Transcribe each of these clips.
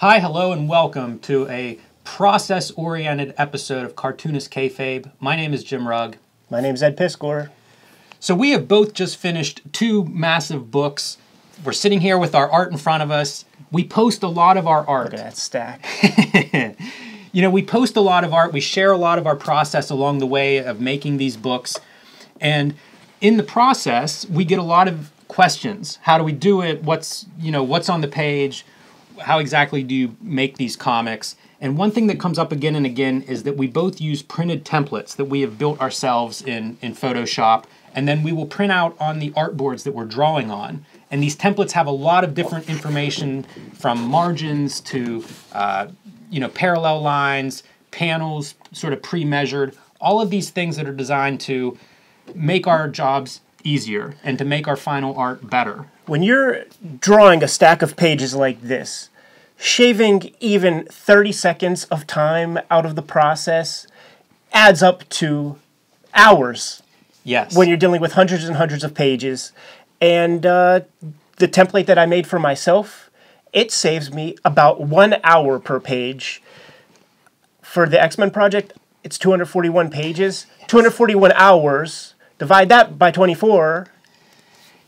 Hi, hello, and welcome to a process-oriented episode of Cartoonist Kayfabe. My name is Jim Rugg. My name is Ed Piscor. So we have both just finished two massive books. We're sitting here with our art in front of us. We post a lot of our art. Look at that stack. You know, we post a lot of art. We share a lot of our process along the way of making these books. And in the process, we get a lot of questions. How do we do it? What's on the page? How exactly do you make these comics? And one thing that comes up again and again is that we both use printed templates that we have built ourselves in Photoshop, and then we will print out on the artboards that we're drawing on. And these templates have a lot of different information, from margins to parallel lines, panels, sort of pre-measured, all of these things that are designed to make our jobs easier and to make our final art better. When you're drawing a stack of pages like this, shaving even 30 seconds of time out of the process adds up to hours. Yes. When you're dealing with hundreds and hundreds of pages. And the template that I made for myself, it saves me about 1 hour per page. For the X-Men project, it's 241 pages, 241 hours. Divide that by 24.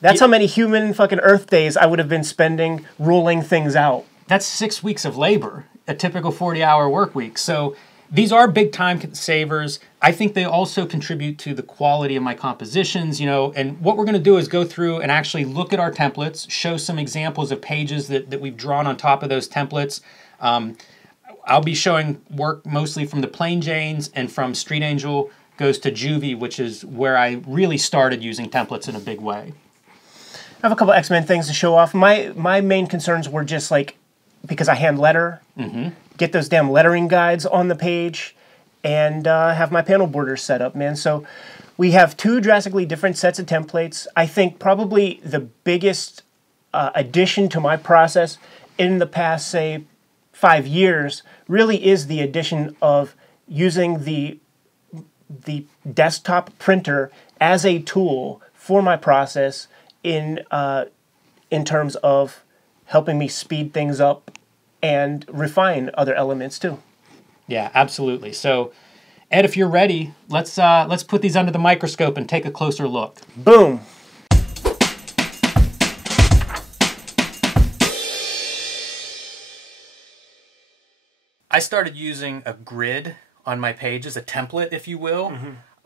That's how many human fucking Earth days I would have been spending rolling things out. That's 6 weeks of labor, a typical 40-hour work week. So these are big time savers. I think they also contribute to the quality of my compositions, and what we're going to do is go through and actually look at our templates, show some examples of pages that we've drawn on top of those templates. I'll be showing work mostly from the Plain Janes and from Street Angel Goes to Juvie, which is where I really started using templates in a big way. I have a couple X-Men things to show off. My main concerns were just like, because I hand letter, get those damn lettering guides on the page, and have my panel borders set up, man. So we have two drastically different sets of templates. I think probably the biggest addition to my process in the past, say, 5 years really is the addition of using the desktop printer as a tool for my process in terms of helping me speed things up and refine other elements too. Yeah, absolutely. So, Ed, if you're ready, let's put these under the microscope and take a closer look. Boom. I started using a grid on my pages, a template, if you will,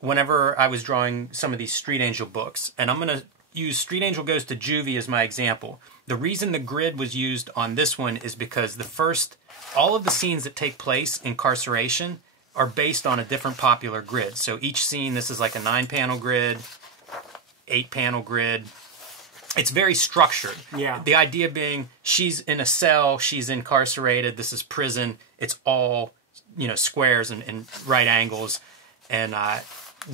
whenever I was drawing some of these Street Angel books. And I'm going to use Street Angel Goes to Juvie as my example. The reason the grid was used on this one is because all of the scenes that take place in Carceration are based on a different popular grid. So each scene, this is like a 9-panel grid, 8-panel grid. It's very structured. Yeah. The idea being she's in a cell, she's incarcerated, this is prison, it's all squares and right angles. And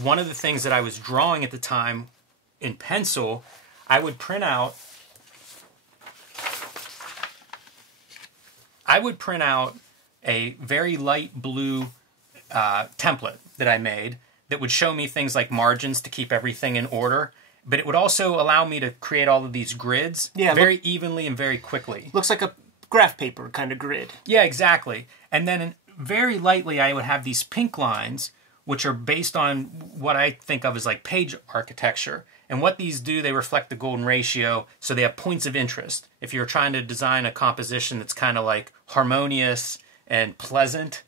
one of the things that I was drawing at the time in pencil, I would print out a very light blue template that I made that would show me things like margins to keep everything in order. But it would also allow me to create all of these grids very evenly and very quickly. Looks like a graph paper kind of grid. Yeah, exactly. And then very lightly I would have these pink lines, which are based on what I think of as like page architecture. And what these do, they reflect the golden ratio, so they have points of interest. If you're trying to design a composition that's kind of like harmonious and pleasant,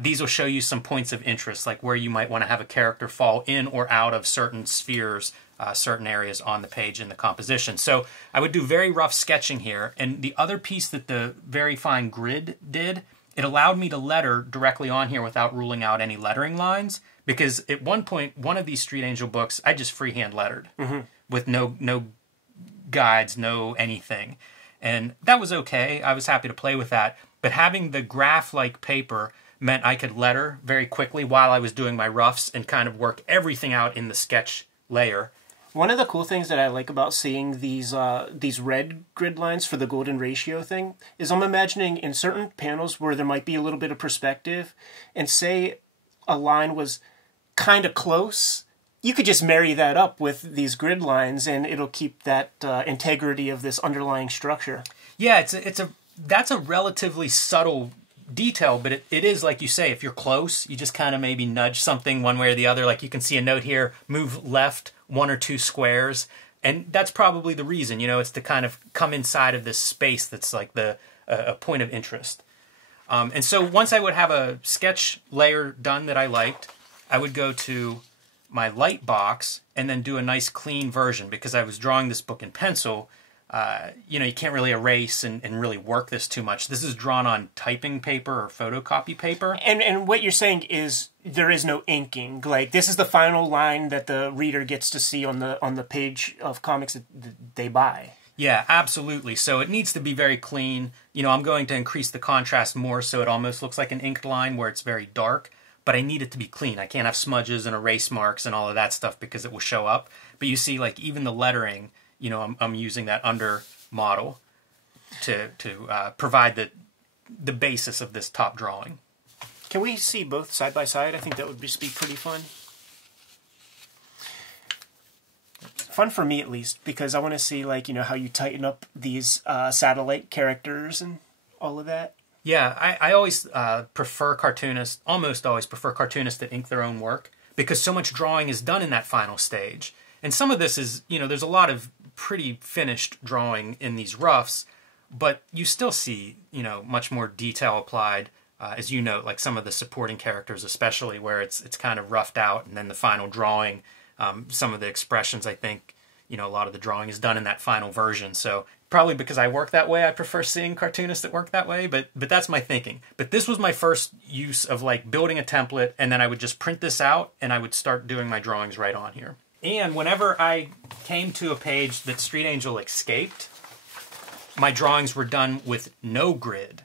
these will show you some points of interest, like where you might want to have a character fall in or out of certain spheres, certain areas on the page in the composition. So I would do very rough sketching here. And the other piece that the very fine grid did, it allowed me to letter directly on here without ruling out any lettering lines. Because at one point, one of these Street Angel books, I just freehand lettered with no guides, no anything. And that was okay. I was happy to play with that. But having the graph-like paper meant I could letter very quickly while I was doing my roughs and kind of work everything out in the sketch layer. One of the cool things that I like about seeing these red grid lines for the golden ratio thing is I'm imagining in certain panels where there might be a little bit of perspective, and say a line was kind of close, you could just marry that up with these grid lines and it'll keep that integrity of this underlying structure. Yeah, that's a relatively subtle detail, but it is, like you say, if you're close, you just kind of maybe nudge something one way or the other. Like you can see a note here, move left 1 or 2 squares. And that's probably the reason, it's to kind of come inside of this space that's like a point of interest. And so once I would have a sketch layer done that I liked, I would go to my light box and then do a nice clean version, because I was drawing this book in pencil. You can't really erase and really work this too much. This is drawn on typing paper or photocopy paper. And what you're saying is there is no inking. Like, this is the final line that the reader gets to see on the page of comics that they buy. Yeah, absolutely. So it needs to be very clean. I'm going to increase the contrast more so it almost looks like an inked line where it's very dark, but I need it to be clean. I can't have smudges and erase marks and all of that stuff because it will show up. But you see, like, even the lettering, I'm using that under model to provide the basis of this top drawing. Can we see both side by side? I think that would just be pretty fun. Fun for me, at least, because I want to see, like, how you tighten up these satellite characters and all of that. Yeah, I always prefer cartoonists, almost always prefer cartoonists that ink their own work, because so much drawing is done in that final stage. And some of this is, there's a lot of pretty finished drawing in these roughs, but you still see, much more detail applied, as you note, like some of the supporting characters, especially where it's kind of roughed out, and then the final drawing, some of the expressions, I think, a lot of the drawing is done in that final version. So probably because I work that way, I prefer seeing cartoonists that work that way, but that's my thinking. But this was my first use of, like, building a template, and then I would just print this out, and I would start doing my drawings right on here. And whenever I came to a page that Street Angel escaped, my drawings were done with no grid.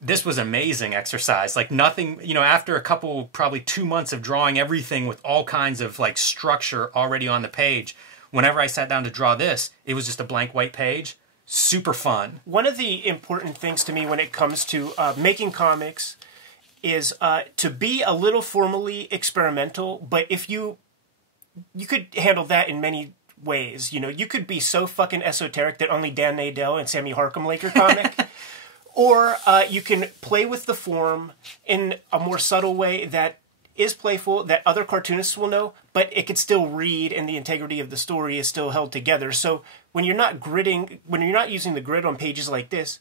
This was an amazing exercise. Like, nothing, after a couple, probably 2 months of drawing everything with all kinds of, like, structure already on the page, whenever I sat down to draw this, it was just a blank white page. Super fun. One of the important things to me when it comes to making comics is to be a little formally experimental, but if you could handle that in many ways. You could be so fucking esoteric that only Dan Nadell and Sammy Harcum like your comic. Or you can play with the form in a more subtle way that is playful, that other cartoonists will know, but it could still read and the integrity of the story is still held together. So when you're not using the grid on pages like this,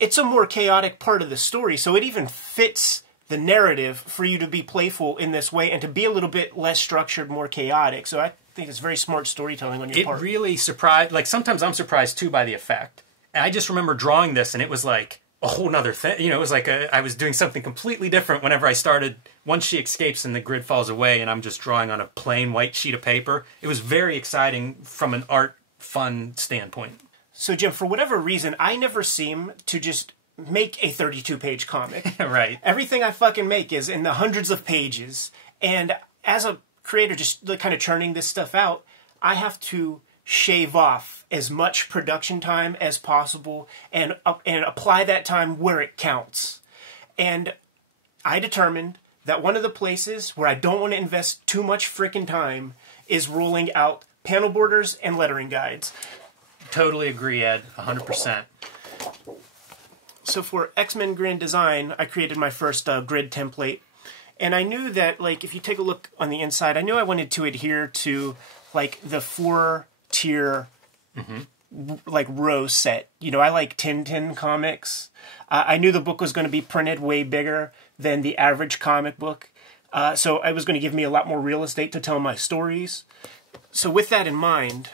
it's a more chaotic part of the story. So it even fits the narrative for you to be playful in this way and to be a little bit less structured, more chaotic. So I think it's very smart storytelling on your part. It really surprised, like, sometimes I'm surprised too by the effect. And I just remember drawing this and it was like a whole nother thing. It was like I was doing something completely different whenever I started. Once she escapes and the grid falls away and I'm just drawing on a plain white sheet of paper. It was very exciting from an art fun standpoint. So Jim, for whatever reason, I never seem to just make a 32-page comic. Right. Everything I fucking make is in the hundreds of pages. And as a creator just kind of churning this stuff out, I have to shave off as much production time as possible and apply that time where it counts. And I determined that one of the places where I don't want to invest too much freaking time is rolling out panel borders and lettering guides. Totally agree, Ed. 100%. So for X-Men Grand Design, I created my first grid template. And I knew that, like, if you take a look on the inside, I knew I wanted to adhere to, like, the 4-tier, like, row set. I like Tintin comics. I knew the book was going to be printed way bigger than the average comic book. So it was going to give me a lot more real estate to tell my stories. So with that in mind,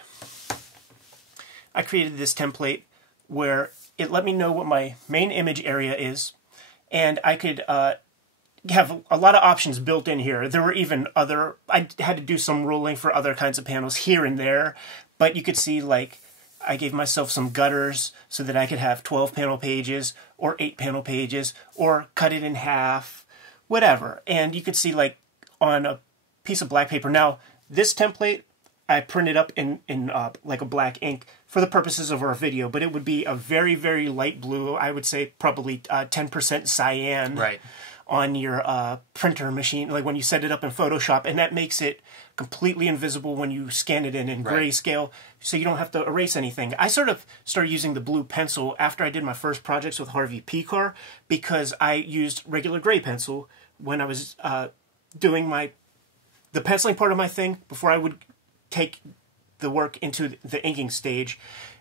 I created this template where it let me know what my main image area is, and I could have a lot of options built in here. There were even I had to do some ruling for other kinds of panels here and there, but you could see, like, I gave myself some gutters so that I could have 12 panel pages or 8 panel pages or cut it in half, whatever. And you could see, like, on a piece of black paper. Now, this template I printed up in like a black ink for the purposes of our video, but it would be a very, very light blue. I would say probably 10% cyan. Right. on your printer machine, like when you set it up in Photoshop, and that makes it completely invisible when you scan it in grayscale, so you don't have to erase anything. I sort of started using the blue pencil after I did my first projects with Harvey Picar, because I used regular gray pencil when I was doing the penciling part of my thing before I would take the work into the inking stage,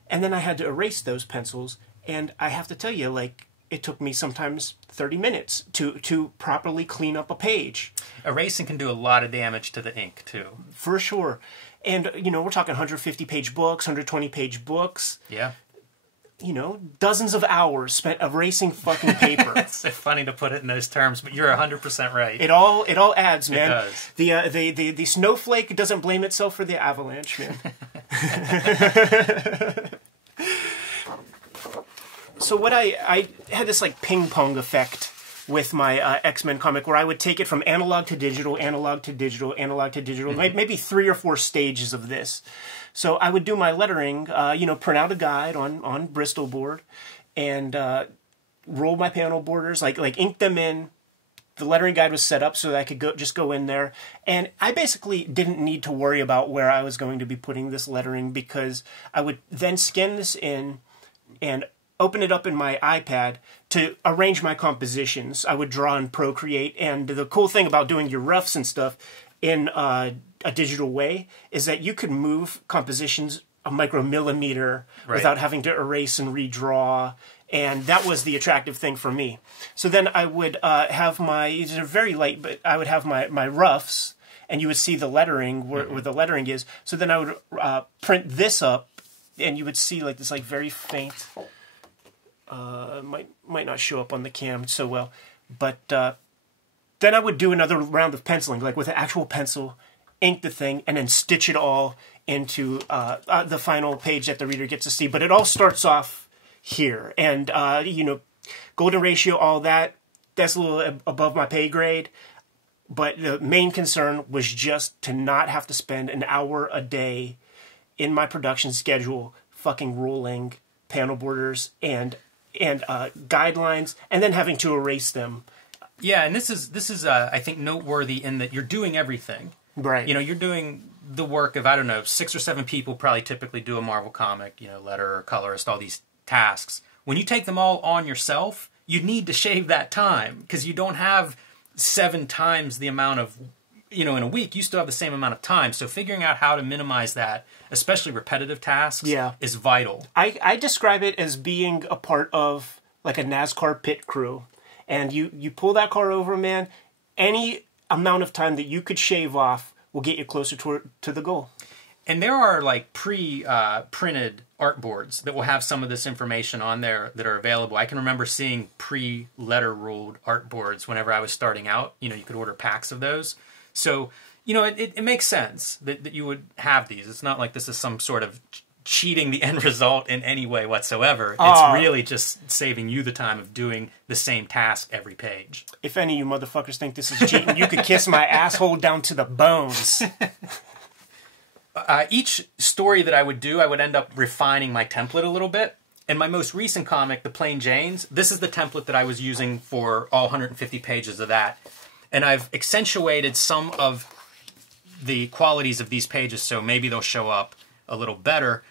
and then I had to erase those pencils, and I have to tell you, like, it took me sometimes 30 minutes to properly clean up a page. Erasing can do a lot of damage to the ink, too. For sure. And, you know, we're talking 150-page books, 120-page books. Yeah. You know, dozens of hours spent erasing fucking paper. It's so funny to put it in those terms, but you're 100% right. It all adds, man. It does. The snowflake doesn't blame itself for the avalanche, man. So what I had this like ping pong effect with my X-Men comic, where I would take it from analog to digital, analog to digital, analog to digital, maybe 3 or 4 stages of this. So I would do my lettering, you know, print out a guide on Bristol board, and roll my panel borders, like ink them in. The lettering guide was set up so that I could just go in there, and I basically didn't need to worry about where I was going to be putting this lettering, because I would then scan this in and open it up in my iPad to arrange my compositions. I would draw in Procreate, and the cool thing about doing your roughs and stuff in a digital way is that you could move compositions a micromillimeter without having to erase and redraw, and that was the attractive thing for me. So then I would have these are very light, but I would have my roughs, and you would see the lettering where the lettering is. So then I would print this up, and you would see like this like very faint. Might not show up on the cam so well, but then I would do another round of penciling, like with an actual pencil, ink the thing, and then stitch it all into the final page that the reader gets to see. But it all starts off here, and you know, golden ratio, all that's a little above my pay grade. But the main concern was just to not have to spend an hour a day in my production schedule fucking rolling panel borders and guidelines, and then having to erase them. Yeah, and this is I think noteworthy in that you're doing everything. Right. You know, you're doing the work of, I don't know, 6 or 7 people probably typically do a Marvel comic, you know, letterer, colorist, all these tasks. When you take them all on yourself, you need to shave that time, because you don't have 7 times the amount of, you know, in a week, you still have the same amount of time. So figuring out how to minimize that, especially repetitive tasks, is vital. I describe it as being a part of like a NASCAR pit crew. And you pull that car over, man, any amount of time that you could shave off will get you closer to the goal. And there are like pre-printed artboards that will have some of this information on there that are available. I can remember seeing pre-letter ruled artboards whenever I was starting out. You know, you could order packs of those. So, you know, it makes sense that you would have these. It's not like this is some sort of cheating the end result in any way whatsoever. It's really just saving you the time of doing the same task every page. If any of you motherfuckers think this is cheating, you could kiss my asshole down to the bones. Each story that I would do, I would end up refining my template a little bit. In my most recent comic, The Plain Janes, this is the template that I was using for all 150 pages of that. And I've accentuated some of the qualities of these pages, so maybe they'll show up a little better.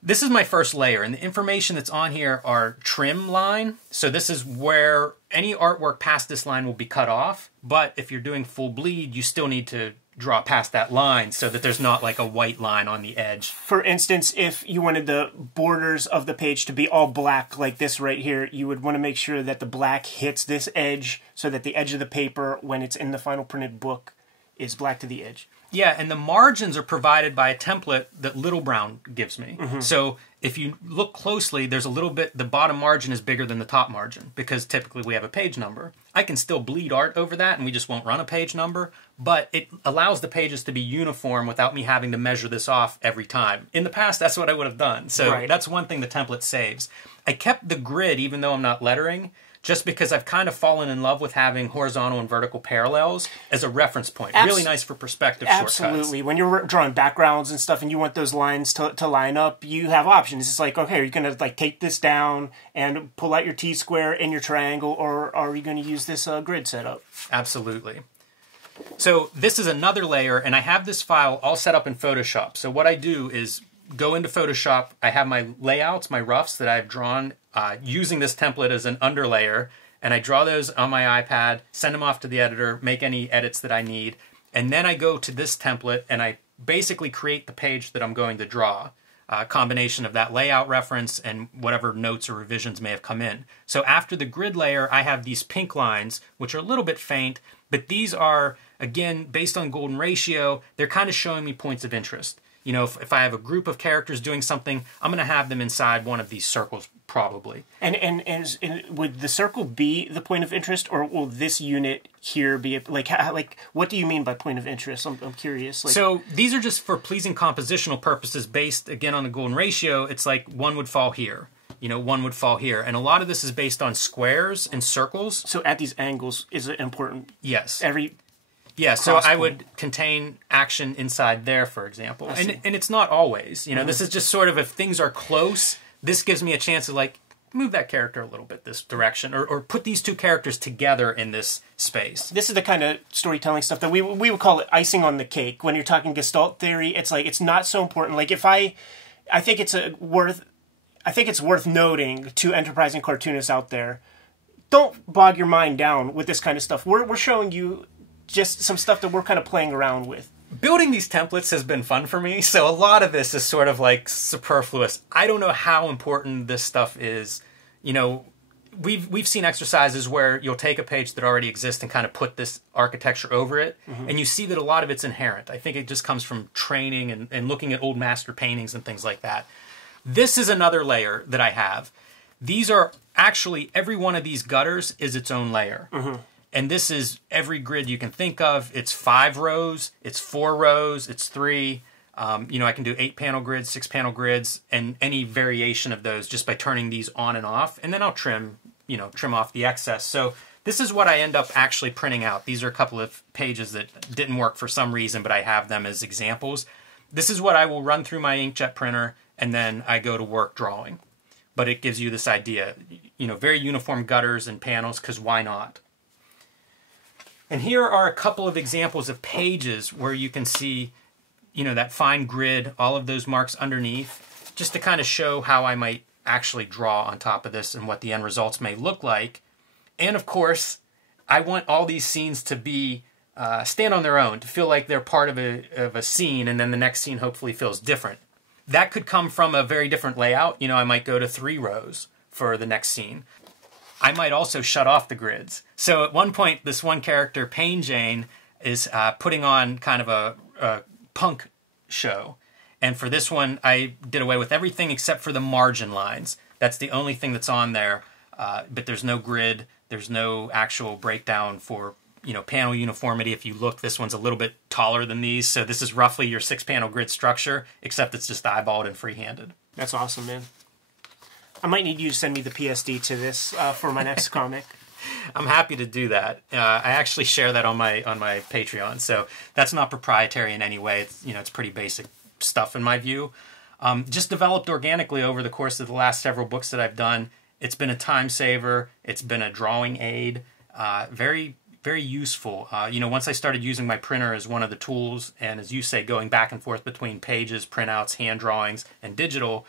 This is my first layer, and the information that's on here are trim line. So this is where any artwork past this line will be cut off. But if you're doing full bleed, you still need to draw past that line so that there's not like a white line on the edge. For instance, if you wanted the borders of the page to be all black like this right here, you would want to make sure that the black hits this edge so that the edge of the paper, when it's in the final printed book, is black to the edge. Yeah, and the margins are provided by a template that Little Brown gives me. So if you look closely, there's a little bit, the bottom margin is bigger than the top margin, because typically we have a page number. I can still bleed art over that, and we just won't run a page number, but it allows the pages to be uniform without me having to measure this off every time. In the past, that's what I would have done. So that's one thing the template saves. I kept the grid, even though I'm not lettering, just because I've kind of fallen in love with having horizontal and vertical parallels as a reference point. Really nice for perspective shortcuts. Absolutely. When you're drawing backgrounds and stuff and you want those lines to line up, you have options. It's like, okay, are you going to like take this down and pull out your T-square and your triangle, or are you going to use this grid setup? Absolutely. So this is another layer, and I have this file all set up in Photoshop. So what I do is go into Photoshop. I have my layouts, my roughs that I've drawn using this template as an underlayer, and I draw those on my iPad, send them off to the editor, make any edits that I need, and then I go to this template and I basically create the page that I'm going to draw, a combination of that layout reference and whatever notes or revisions may have come in. So after the grid layer, I have these pink lines, which are a little bit faint, but these are, again, based on golden ratio, they're kind of showing me points of interest. You know, if I have a group of characters doing something, I'm going to have them inside one of these circles, probably. And would the circle be the point of interest, or will this unit here be like what do you mean by point of interest? I'm curious. So these are just for pleasing compositional purposes, based again on the golden ratio. It's like one would fall here. You know, one would fall here, and a lot of this is based on squares and circles. So at these angles is it important? Yes. Yeah, so I would contain action inside there, for example. And it's not always. You know, this is just sort of if things are close, this gives me a chance to, like, move that character a little bit this direction, or put these two characters together in this space. This is the kind of storytelling stuff that we would call it icing on the cake. When you're talking Gestalt theory, it's like, it's not so important. Like, I think it's worth noting to enterprising cartoonists out there, don't bog your mind down with this kind of stuff. We're showing you just some stuff that we're kind of playing around with. Building these templates has been fun for me, so a lot of this is sort of like superfluous. I don't know how important this stuff is. You know, we've seen exercises where you'll take a page that already exists and kind of put this architecture over it, and you see that a lot of it's inherent. I think it just comes from training and looking at old master paintings and things like that. This is another layer that I have. These are actually, every one of these gutters is its own layer. And this is every grid you can think of. It's 5 rows, it's 4 rows, it's 3. You know, I can do 8-panel grids, 6-panel grids, and any variation of those just by turning these on and off. And then I'll trim off the excess. So this is what I end up actually printing out. These are a couple of pages that didn't work for some reason, but I have them as examples. This is what I will run through my inkjet printer, and then I go to work drawing. But it gives you this idea, you know, very uniform gutters and panels, because why not? And here are a couple of examples of pages where you can see, you know, that fine grid, all of those marks underneath, just to kind of show how I might actually draw on top of this and what the end results may look like. And of course, I want all these scenes to be stand on their own, to feel like they're part of a scene, and then the next scene hopefully feels different. That could come from a very different layout. You know, I might go to 3 rows for the next scene. I might also shut off the grids. So at one point, this one character, Pain Jane, is putting on kind of a punk show. And for this one, I did away with everything except for the margin lines. That's the only thing that's on there. But there's no grid. There's no actual breakdown for, you know, panel uniformity. If you look, this one's a little bit taller than these. So this is roughly your 6-panel grid structure, except it's just eyeballed and freehanded. That's awesome, man. I might need you to send me the PSD to this for my next comic. I'm happy to do that. I actually share that on my Patreon, so that's not proprietary in any way. It's, you know, it's pretty basic stuff in my view. Just developed organically over the course of the last several books that I've done. It's been a time saver. It's been a drawing aid. Very, very useful. You know, once I started using my printer as one of the tools, and as you say, going back and forth between pages, printouts, hand drawings, and digital,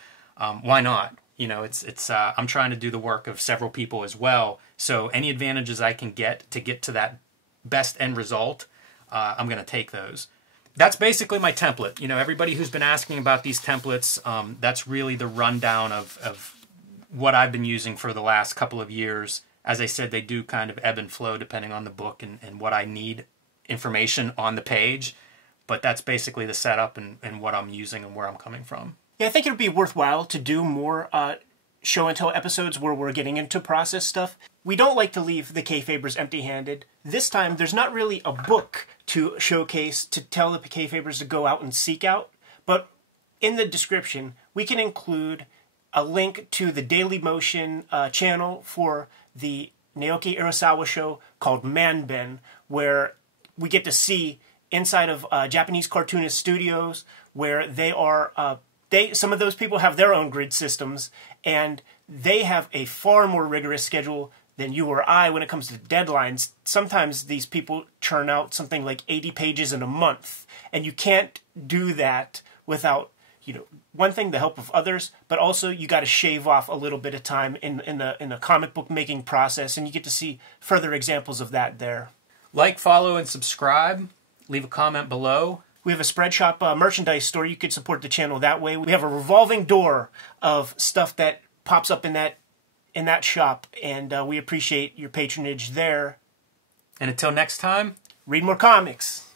why not? You know, I'm trying to do the work of several people as well. So any advantages I can get to that best end result, I'm going to take those. That's basically my template. You know, everybody who's been asking about these templates, that's really the rundown of what I've been using for the last couple of years. As I said, they do kind of ebb and flow depending on the book and what I need information on the page. But that's basically the setup and what I'm using and where I'm coming from. Yeah, I think it would be worthwhile to do more show and tell episodes where we're getting into process stuff. We don't like to leave the Kayfabers empty-handed. This time, there's not really a book to showcase to tell the Kayfabers to go out and seek out, but in the description, we can include a link to the Daily Motion channel for the Naoki Urasawa show called Man-Ben, where we get to see inside of Japanese cartoonist studios where they are some of those people have their own grid systems, and they have a far more rigorous schedule than you or I when it comes to deadlines. Sometimes these people churn out something like 80 pages in a month, and you can't do that without, one thing, the help of others, but also you got to shave off a little bit of time in the comic book making process, and you get to see further examples of that there. Like, follow, and subscribe. Leave a comment below. We have a Spreadshop merchandise store. You could support the channel that way. We have a revolving door of stuff that pops up in that shop, and we appreciate your patronage there. And until next time, read more comics.